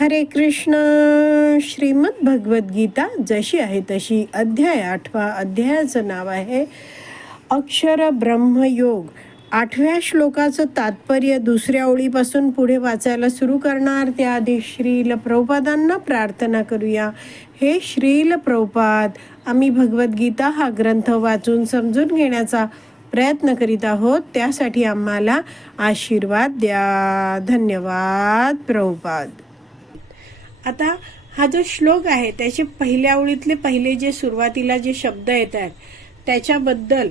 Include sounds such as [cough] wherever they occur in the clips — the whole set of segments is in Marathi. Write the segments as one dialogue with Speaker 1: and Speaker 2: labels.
Speaker 1: हरे कृष्ण. श्रीमद भगवद्गीता जशी आहे तशी अध्याय आठवा अध्यायाचं नाव आहे अक्षर ब्रह्मयोग. आठव्या श्लोकाचं तात्पर्य दुसऱ्या ओळीपासून पुढे वाचायला सुरू करणार. त्याआधी श्रील प्रभुपादांना प्रार्थना करूया. हे श्रील प्रभुपाद आम्ही भगवद्गीता हा ग्रंथ वाचून समजून घेण्याचा प्रयत्न करीत आहोत. त्यासाठी आम्हाला आशीर्वाद द्या. धन्यवाद प्रभुपाद आता हा जो श्लोक आहे त्याचे पहिल्या ओळीतले पहिले जे सुरुवातीला जे शब्द येत आहेत त्याच्याबद्दल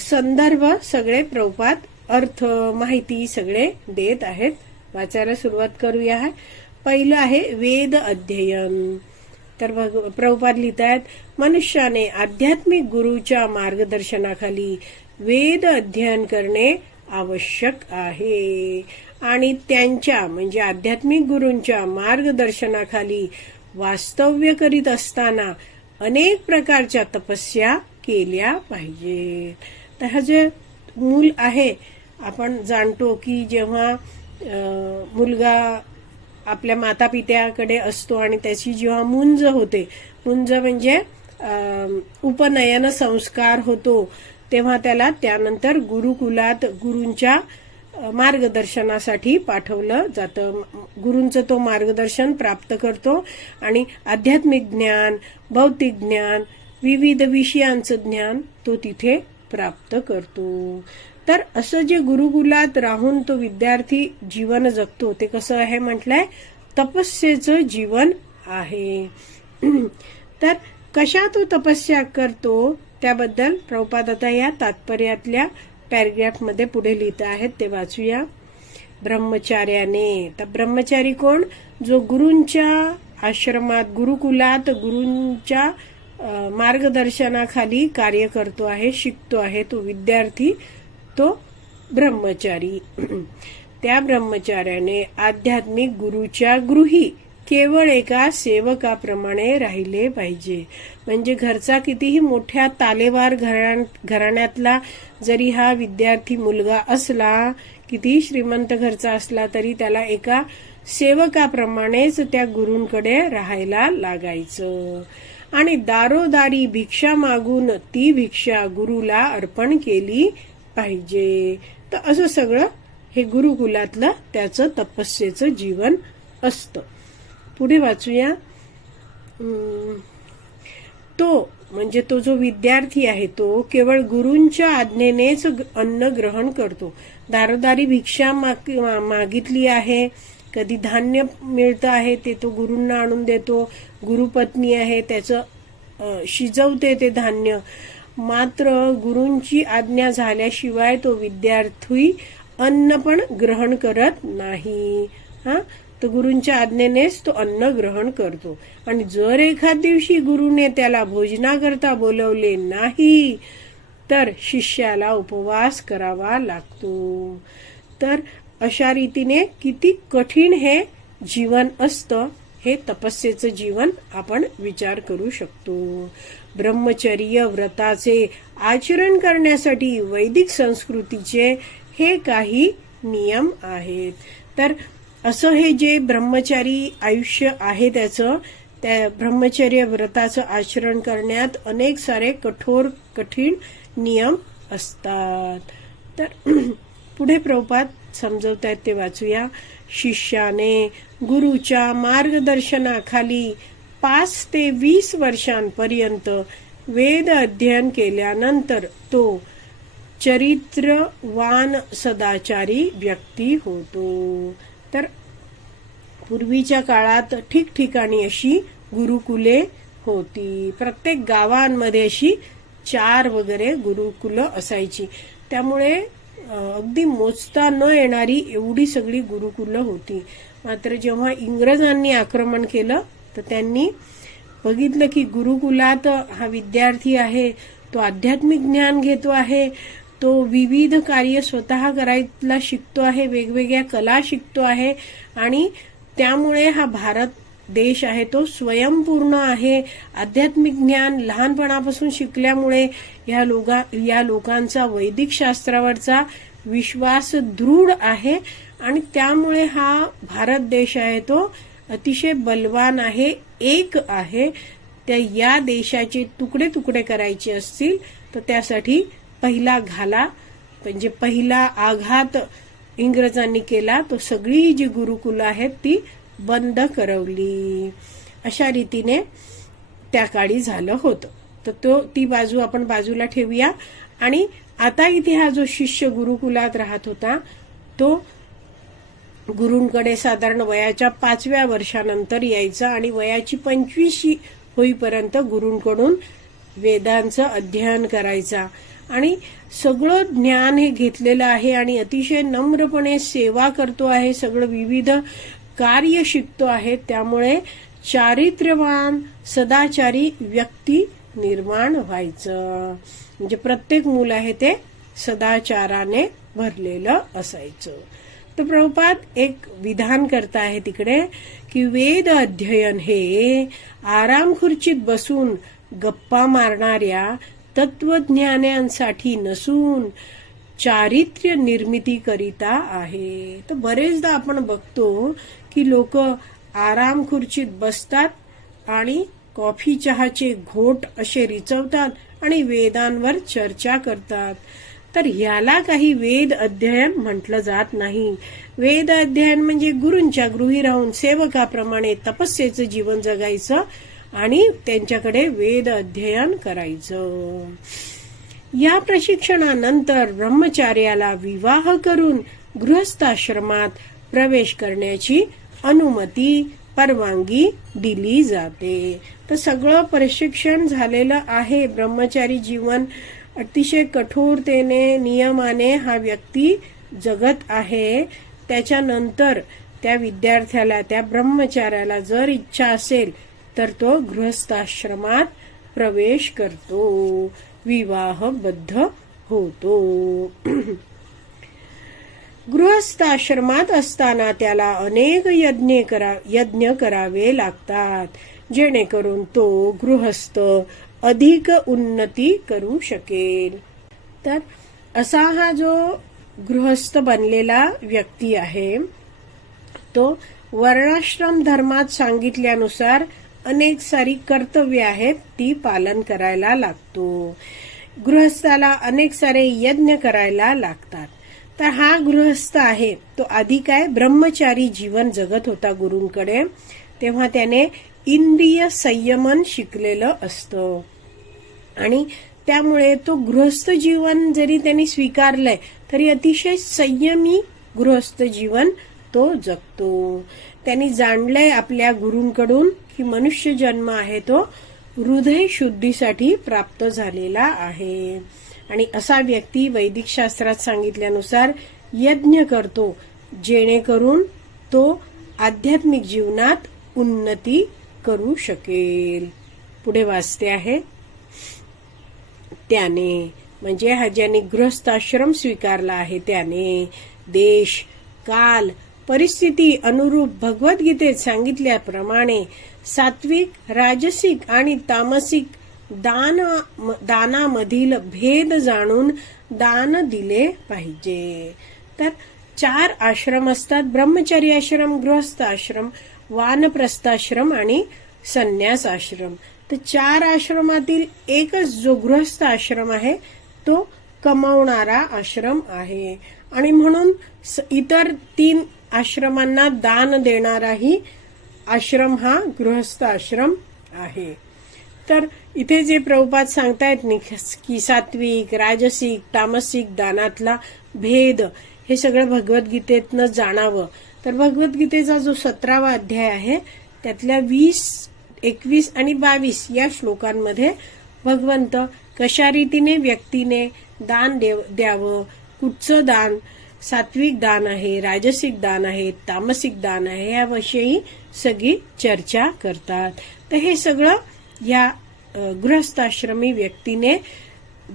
Speaker 1: संदर्भ सगळे प्रभुपाद अर्थ माहिती सगळे देत आहेत. वाचायला सुरुवात करूया. पहिलं आहे वेद अध्ययन. तर प्रभुपाद लिहित आहेत मनुष्याने आध्यात्मिक गुरुच्या मार्गदर्शनाखाली वेद अध्ययन करणे आवश्यक आहे. आणि त्यांच्या म्हणजे आध्यात्मिक गुरूंच्या मार्गदर्शनाखाली वास्तव्य करीत असताना अनेक प्रकारच्या तपस्या केल्या पाहिजेत. तर हा जे मूल आहे आपण जाणतो की जेव्हा मुलगा आपल्या माता पित्याकडे असतो आणि त्याची जेव्हा मुंज होते मुंज म्हणजे उपनयन संस्कार होतो तेव्हा त्याला त्यानंतर गुरुकुलात गुरूंच्या मार्गदर्शनासाठी पाठवलं जातं. गुरूंचं तो मार्गदर्शन प्राप्त करतो आणि आध्यात्मिक ज्ञान भौतिक ज्ञान विविध विषयांचं ज्ञान तो तिथे प्राप्त करतो. तर असं जे गुरुकुलात राहून तो विद्यार्थी जीवन जगतो ते कसं आहे म्हटलंय? तपस्येचं जीवन आहे. तर कशा तो तपस्या करतो? त्याबद्दल प्रभुपाद आता या तात्पर्यातल्या पॅरेग्राफमध्ये पुढे लिहित आहेत ते वाचूया. ब्रह्मचार्याने तर ब्रह्मचारी कोण? जो गुरूंच्या आश्रमात गुरुकुलात गुरूंच्या मार्गदर्शनाखाली कार्य करतो आहे शिकतो आहे तो विद्यार्थी तो ब्रह्मचारी. [clears throat] त्या ब्रह्मचार्याने आध्यात्मिक गुरुच्या गृही केवळ एका सेवकाप्रमाणे राहिले पाहिजे. म्हणजे घरचा कितीही मोठ्या तालेवार घराण घराण्यातला जरी हा विद्यार्थी मुलगा असला कितीही श्रीमंत घरचा असला तरी त्याला एका सेवकाप्रमाणेच त्या गुरूंकडे राहायला लागायचं. आणि दारोदारी भिक्षा मागून ती भिक्षा गुरुला अर्पण केली पाहिजे. तर असं सगळं हे गुरुकुलातलं त्याचं तपस्येचं जीवन असतं. पुढे वाचूया. तो म्हणजे तो जो विद्यार्थी आहे तो केवळ गुरूंच्या आज्ञेनेच अन्न ग्रहण करतो. दारोदारी भिक्षा माग- मा- मागितली आहे. कधी धान्य मिळतं आहे ते तो गुरूंना आणून देतो. गुरुपत्नी आहे त्याचं शिजवते ते धान्य. मात्र गुरूंची आज्ञा झाल्याशिवाय तो विद्यार्थी अन्न पण ग्रहण करत नाही. हा? तर गुरूंच्या आज्ञेनेच तो अन्न ग्रहण करतो. आणि जर एखाद दिवशी गुरुने त्याला भोजनाकरता बोलवले नाही तर शिष्याला उपवास करावा लागतो. तर अशा रीतीने किती कठीण हे जीवन असतं हे तपस्येचं जीवन आपण विचार करू शकतो. ब्रह्मचर्य व्रताचे आचरण करण्यासाठी वैदिक संस्कृतीचे हे काही नियम आहेत. तर असं हे जे ब्रह्मचारी आयुष्य आहे त्याचं त्या ब्रह्मचर्य व्रताचं आचरण करण्यात अनेक सारे कठोर कठीण नियम असतात. तर [clears throat] पुढे प्रभुपात समजवत आहेत ते वाचूया. शिष्याने गुरुच्या मार्गदर्शनाखाली पाच ते वीस वर्षांपर्यंत वेद अध्ययन केल्यानंतर तो चरित्रवान सदाचारी व्यक्ती होतो. तर पूर्वीच्या काळात ठिकठिकाणी अशी गुरुकुले होती. प्रत्येक गावांमध्ये अशी चार वगैरे गुरुकुलं असायची. त्यामुळे अगदी मोजता न येणारी एवढी सगळी गुरुकुलं होती. मात्र जेव्हा इंग्रजांनी आक्रमण केलं तर त्यांनी बघितलं की गुरुकुलात हा विद्यार्थी आहे तो आध्यात्मिक ज्ञान घेतो आहे तो विविध कार्य स्वतः करायला शिकतो आहे वेगवेगळ्या कला शिकतो आहे आणि त्यामुळे हा भारत देश आहे. तो स्वयंपूर्ण आहे. आध्यात्मिक ज्ञान लहानपणापासून शिकल्यामुळे या लोका या लोकांचा वैदिक शास्त्रावरचा विश्वास दृढ आहे आणि त्यामुळे हा भारत देश आहे. तो अतिशय बलवान आहे एक आहे. त्या या देशाचे तुकडे तुकडे करायचे असतील तर त्यासाठी पहिला घाला. म्हणजे पहिला आघात इंग्रजांनी केला. तो सगळी जी गुरुकुलं आहेत ती बंद करवली. अशा रीतीने त्या काळी झालं होतं. तर तो ती बाजू आपण बाजूला ठेवूया. आणि आता इथे हा जो शिष्य गुरुकुलात राहत होता तो गुरूंकडे साधारण वयाच्या पाचव्या वर्षानंतर यायचा आणि वयाची पंचवीशी होईपर्यंत गुरूंकडून वेदांचं अध्ययन करायचा. आणि सगळं ज्ञान हे घेतलेलं आहे आणि अतिशय नम्रपणे सेवा करतो आहे सगळं विविध कार्य शिकतो आहे त्यामुळे चारित्र्यवान सदाचारी व्यक्ती निर्माण व्हायचं. म्हणजे प्रत्येक मूल आहे ते सदाचाराने भरलेलं असायचं. तर प्रभुपात एक विधान करता आहे तिकडे की वेद अध्ययन हे आराम खुर्चीत बसून गप्पा मारणाऱ्या तत्वज्ञानांसाठी नसून चारित्र्य निर्मिती करिता आहे. तर बरेचदा आपण बघतो की लोक आराम खुर्चीत बसतात आणि कॉफी चहाचे घोट असे रिचवतात आणि वेदांवर चर्चा करतात. तर ह्याला काही वेद अध्ययन म्हटलं जात नाही. वेद अध्ययन म्हणजे गुरूंच्या गृही राहून सेवकाप्रमाणे तपस्येचं जीवन जगायचं आणि त्यांच्याकडे वेद अध्ययन करायचं. या प्रशिक्षणानंतर ब्रह्मचार्याला विवाह करून गृहस्थाश्रमात प्रवेश करण्याची अनुमती परवानगी दिली जाते. तर सगळं प्रशिक्षण झालेलं आहे. ब्रह्मचारी जीवन अतिशय कठोरतेने नियमाने हा व्यक्ती जगत आहे. त्याच्यानंतर त्या विद्यार्थ्याला त्या ब्रह्मचार्याला जर इच्छा असेल तर तो गृहस्थाश्रमात प्रवेश करतो. विवाहबद्ध होतो. [clears throat] गृहस्थाश्रमात असताना त्याला अनेक यज्ञ करा यज्ञ करावे लागतात. जेणेकरून तो गृहस्थ अधिक उन्नती करू शकेल. तर असा हा जो गृहस्थ बनलेला व्यक्ती आहे तो वर्णाश्रम धर्मात सांगितल्यानुसार अनेक सारी कर्तव्य आहेत ती पालन करायला लागतो. गृहस्थाला अनेक सारे यज्ञ करायला लागतात. तर हा गृहस्थ आहे तो आधी काय ब्रह्मचारी जीवन जगत होता गुरूंकडे तेव्हा त्याने इंद्रिय संयमन शिकलेलं असतं. आणि त्यामुळे तो गृहस्थ जीवन जरी त्यांनी स्वीकारलंय तरी अतिशय संयमी गृहस्थ जीवन तो जगतो. त्यांनी जाणलंय आपल्या गुरूंकडून की मनुष्य जन्म आहे तो हृदय शुद्धीसाठी प्राप्त झालेला आहे. आणि असा व्यक्ती वैदिक शास्त्रात सांगितल्यानुसार यज्ञ करतो जेणेकरून तो आध्यात्मिक जीवनात उन्नती करू शकेल. पुढे वाचते आहे. त्याने म्हणजे हा ज्याने गृहस्थाश्रम स्वीकारला आहे त्याने देश काल परिस्थिती अनुरूप भगवद्गीतेत सांगितल्याप्रमाणे सात्विक राजसिक आणि तामसिक दान दानामधील भेद जाणून दान दिले पाहिजे. तर चार आश्रम असतात. ब्रह्मचारी आश्रम गृहस्थ आश्रम वानप्रस्थाश्रम आणि संन्यास आश्रम तर चार आश्रमातील एकच जो गृहस्थ आश्रम आहे तो कमावणारा आश्रम आहे. आणि म्हणून इतर तीन आश्रमांना दान देणाराही आश्रम हा गृहस्थ आश्रम आहे. तर इथे जे प्रभुपात सांगतायत की सात्विक राजसिक तामसिक दानातला भेद हे सगळं भगवद्गीतेतनं जाणावं. तर भगवद्गीतेचा जो सतरावा अध्याय आहे त्यातल्या वीस एकवीस आणि बावीस या श्लोकांमध्ये भगवंत कशा रीतीने व्यक्तीने दान देव द्यावं कुठचं दान सात्विक दान आहे राजसिक दान आहे तामसिक दान आहे याविषयी सगळी चर्चा करतात. तर हे सगळं या गृहस्थाश्रमी व्यक्तीने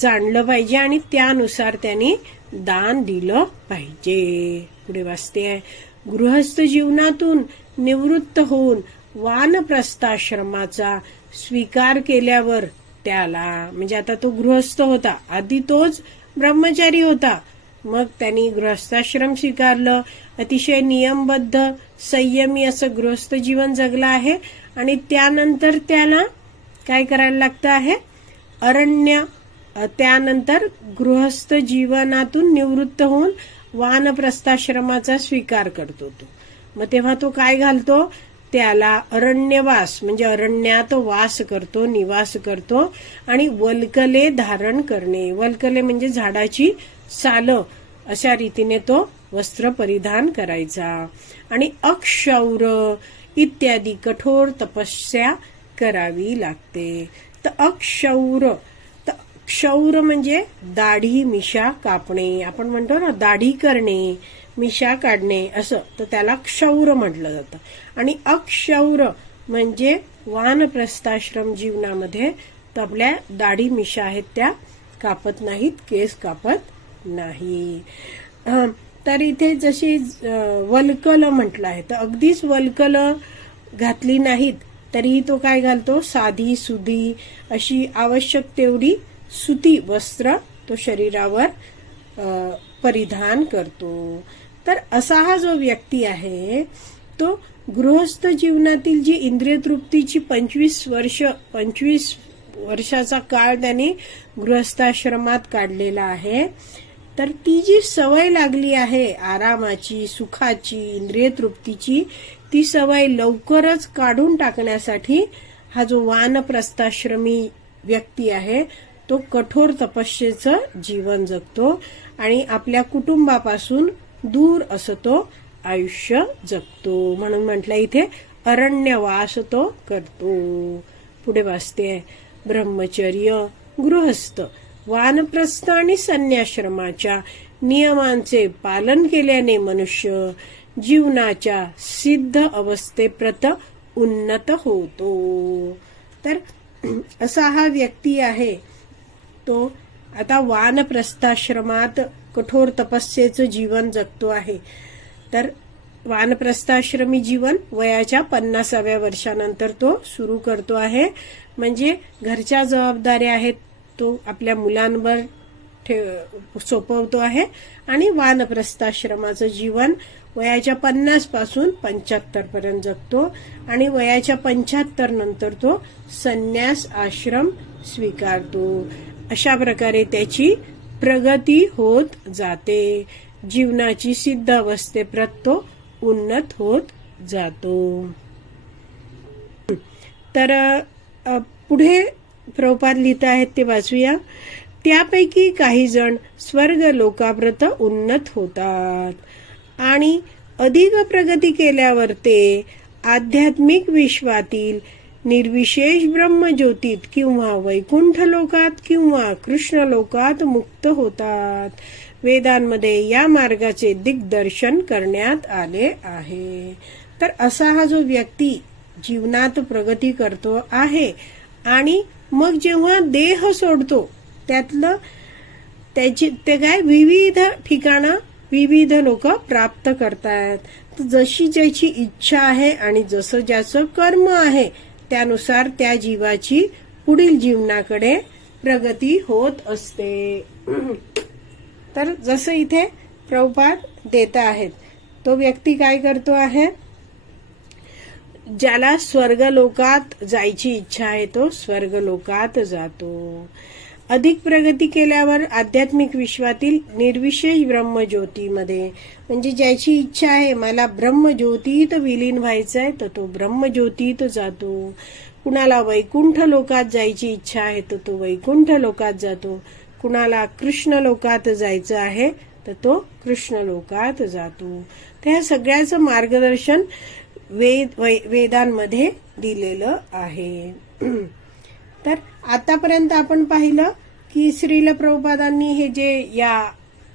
Speaker 1: जाणलं पाहिजे आणि त्यानुसार त्यांनी दान दिलं पाहिजे. पुढे वाचते आहे. गृहस्थ जीवनातून निवृत्त होऊन वानप्रस्थाश्रमाचा स्वीकार केल्यावर त्याला म्हणजे आता तो गृहस्थ होता आधी तोच ब्रह्मचारी होता मग त्यांनी गृहस्थाश्रम स्वीकारलं. अतिशय नियमबद्ध संयमी असं गृहस्थ जीवन जगलं आहे. आणि त्यानंतर त्याला काय करायला लागतं आहे? अरण्य त्यानंतर गृहस्थ जीवनातून निवृत्त होऊन वानप्रस्थाश्रमाचा स्वीकार करतो तो. मग तेव्हा तो काय घालतो? त्याला अरण्यवास म्हणजे अरण्यात वास करतो निवास करतो आणि वल्कले धारण करणे. वल्कले म्हणजे झाडाची सालं अशा रीतीने तो वस्त्र परिधान करायचा. आणि अक्षौर इत्यादी कठोर तपस्या करावी लागते. तर अक्षौर तर क्षौर म्हणजे दाढी मिशा कापणे. आपण म्हणतो ना दाढी करणे मिशा काढणे असं. तर त्याला क्षौर म्हटलं जातं. आणि अक्षौर म्हणजे वानप्रस्थाश्रम जीवनामध्ये तर आपल्या दाढी मिशा आहेत त्या. कापत नाहीत केस कापत नाही. तर इथे जशी वलकल म्हटलं आहे तर अगदीच वलकल घातली नाहीत तरीही तो काय घालतो? साधी सुधी अशी आवश्यक तेवढी सुती वस्त्र तो शरीरावर परिधान करतो. तर असा हा जो व्यक्ती आहे तो गृहस्थ जीवनातील जी इंद्रिय तृप्तीची पंचवीस वर्ष पंचवीस वर्षाचा काळ त्याने गृहस्थाश्रमात काढलेला आहे तर ती जी सवय लागली आहे आरामाची सुखाची इंद्रिय तृप्तीची ती सवय लवकरच काढून टाकण्यासाठी हा जो वानप्रस्थाश्रमी व्यक्ती आहे तो कठोर तपस्येचं जीवन जगतो आणि आपल्या कुटुंबापासून दूर असं तो आयुष्य जगतो. म्हणून म्हटलं इथे अरण्यवास तो करतो. पुढे वाचते ब्रह्मचर्य गृहस्थ. वानप्रस्थ आणि संन्याश्रमाच्या नियमांचे पालन केल्याने मनुष्य जीवनाच्या सिद्ध अवस्थेप्रत उन्नत होतो. तर असा हा व्यक्ती आहे. तो आता वानप्रस्थाश्रमात कठोर तपस्येचं जीवन जगतो आहे. तर वानप्रस्थाश्रमी जीवन वयाच्या पन्नासाव्या वर्षानंतर तो सुरू करतो आहे. म्हणजे घरच्या जबाबदाऱ्या आहेत. तो आपल्या मुलांवर ठेव सोपवतो आहे. आणि वानप्रस्थाश्रमाचं जीवन वयाच्या पन्नासपासून पंच्याहत्तर पर्यंत जगतो. आणि वयाच्या पंच्याहत्तर नंतर तो संन्यास आश्रम स्वीकारतो. अशा प्रकारे त्याची प्रगती होत जाते. जीवनाची सिद्ध अवस्थेप्रत तो उन्नत होत जातो. तर पुढे प्रभुपाद लिहित आहेत ते वाचूया. त्यापैकी काही जण स्वर्ग लोकाव्रत उन्नत होतात. आणि अधिक प्रगती केल्यावर ते आध्यात्मिक विश्वातील निर्विशेष ब्रह्मज्योतीत किंवा वैकुंठ लोकात किंवा कृष्ण लोकात मुक्त होतात. वेदांमध्ये या मार्गाचे दिग्दर्शन करण्यात आले आहे. तर असा हा जो व्यक्ती जीवनात प्रगती करतो आहे आणि मग जेव्हा देह सोडतो त्यातलं त्याची ते काय विविध ठिकाणं विविध लोक प्राप्त करतायत जशी ज्याची इच्छा आहे आणि जसं ज्याचं कर्म आहे त्यानुसार त्या जीवाची पुढील जीवनाकडे प्रगती होत असते. तर जसं इथे प्रभुपाद देत आहेत तो व्यक्ती काय करतो आहे? ज्याला स्वर्गलोकात जायची इच्छा आहे तो स्वर्गलोकात जातो. अधिक प्रगती केल्यावर आध्यात्मिक विश्वातील निर्विशेष ब्रह्मज्योतीमध्ये म्हणजे ज्याची इच्छा आहे मला ब्रह्मज्योतीत विलीन व्हायचं आहे तर तो ब्रह्मज्योतीत जातो. कुणाला वैकुंठ लोकात जायची इच्छा आहे तर तो वैकुंठ लोकात जातो. कुणाला कृष्ण लोकात जायचं आहे तर तो कृष्ण लोकात जातो. त्या सगळ्याचं मार्गदर्शन वेद वै- वेदांमध्ये दिलेलं आहे. तर आतापर्यंत आपण पाहिलं की श्रील प्रभुपादांनी हे जे या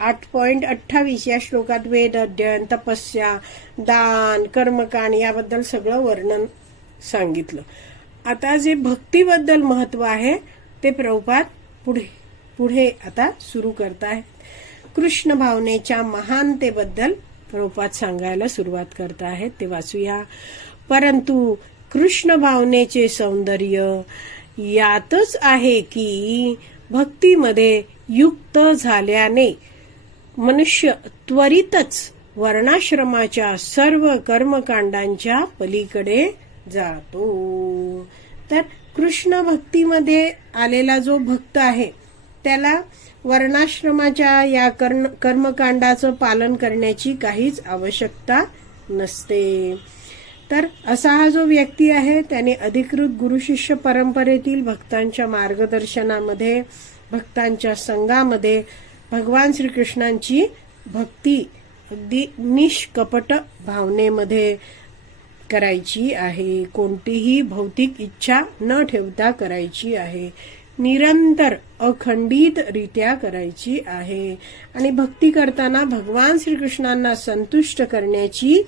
Speaker 1: आठ पॉइंट अठ्ठावीस या श्लोकात वेद अध्ययन तपस्या दान कर्मकांड याबद्दल सगळं वर्णन सांगितलं. आता जे भक्तीबद्दल महत्त्व आहे ते प्रभुपाद पुढे पुढे आता सुरू करत आहेत कृष्ण भावनेच्या महानतेबद्दल रूपात सांगायला सुरुवात करत आहेत ते वाचूया. परंतु कृष्ण भावनेचे सौंदर्य यातच आहे की भक्तीमध्ये युक्त झाल्याने मनुष्य त्वरितच वर्णाश्रमाच्या सर्व कर्मकांडांच्या पलीकडे जातो. तर कृष्ण भक्तीमध्ये आलेला जो भक्त आहे त्याला वर्णाश्रमाच्या या कर्म कर्मकांडाचं पालन करण्याची काहीच आवश्यकता नसते. तर असा हा जो व्यक्ती आहे त्याने अधिकृत गुरुशिष्य परंपरेतील भक्तांच्या मार्गदर्शनामध्ये भक्तांच्या संघामध्ये भगवान श्रीकृष्णांची भक्ती अगदी निष्कपट भावनेमध्ये करायची आहे. कोणतीही भौतिक इच्छा न ठेवता करायची आहे. निरंतर अखंडितरित्या करायची आहे. आणि भक्ती करताना भगवान श्रीकृष्णांना संतुष्ट करण्याची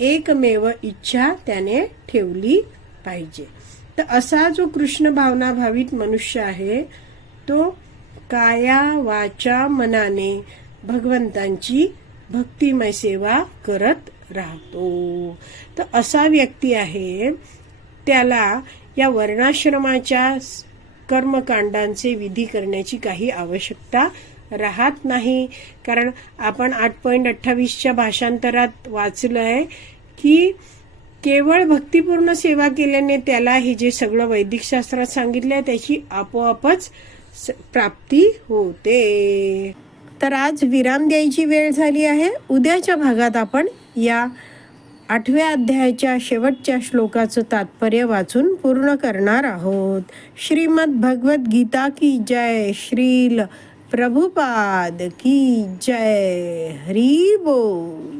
Speaker 1: एकमेव इच्छा त्याने ठेवली पाहिजे. तर असा जो कृष्ण भावना भावित मनुष्य आहे तो काया वाचा मनाने भगवंतांची भक्तिमय सेवा करत राहतो. तर असा व्यक्ती आहे त्याला या वर्णाश्रमाच्या कर्मकांडांचे विधी करण्याची काही आवश्यकता राहत नाही. कारण आपण आठ पॉईंट अठ्ठावीसच्या भाषांतरात वाचलं आहे की केवळ भक्तिपूर्ण सेवा केल्याने त्याला हे जे सगळं वैदिक शास्त्रात सांगितलं आहे त्याची आपोआपच स- प्राप्ती होते. तर आज विराम द्यायची वेळ झाली आहे. उद्याच्या भागात आपण या आठव्या अध्यायाच्या शेवटच्या श्लोकाचं तात्पर्य वाचून पूर्ण करणार आहोत. श्रीमद भगवत गीता की जय श्रील प्रभुपाद की जय हरी बोल.